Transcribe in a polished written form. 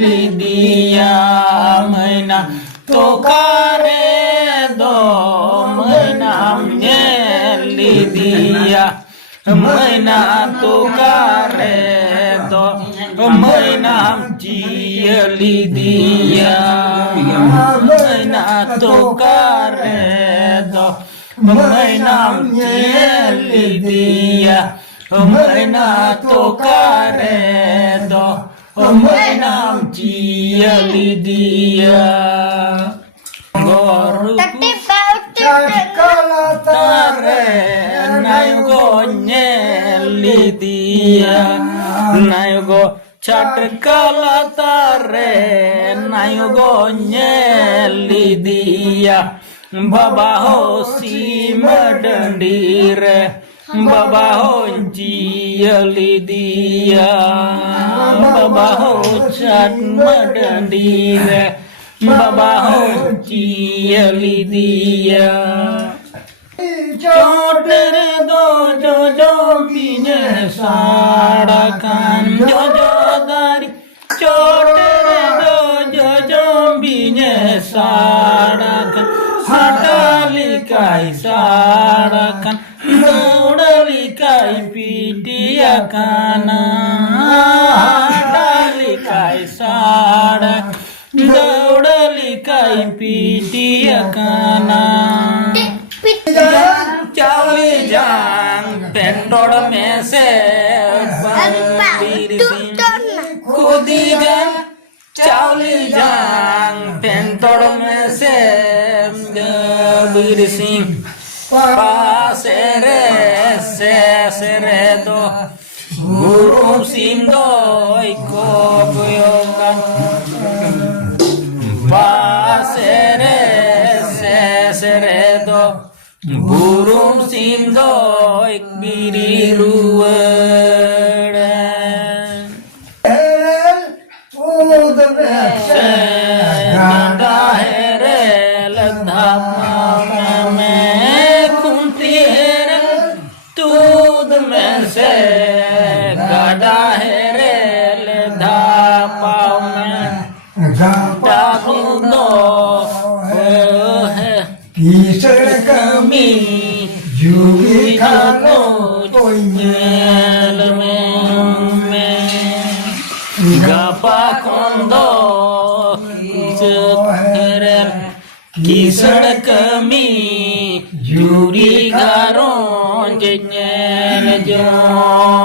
lidia maina tokare do mainam lidia maina tokare do mainam lidia maina tokare do mainam lidia maina tokare do mainam lidia goru tare nayo lidia nayo chatkala tare nayo lidia baba ho si madandire baba ho lidia baba ho chat madandire baba ho lidia chotere do jo bine sarakan jo dari chotere do jo bine sarakan hatali kai sarakan daudali kai pidiakan hatali kai sarakan daudali kai pidiakan चावली जान पेंडोड़ में से खुदी gun चावली जान पेंडोड़ में से बीर सिंह पासे रे दो गुरु सिंह दो को गोयोगन पासे रे दो burung sindo biri ruwedan gada herel dhama me kunti herel tud me se gada herel dhapa me takundo kami Jugi kano nyel me Gapa kondo kisar kami Juri garon nyel jong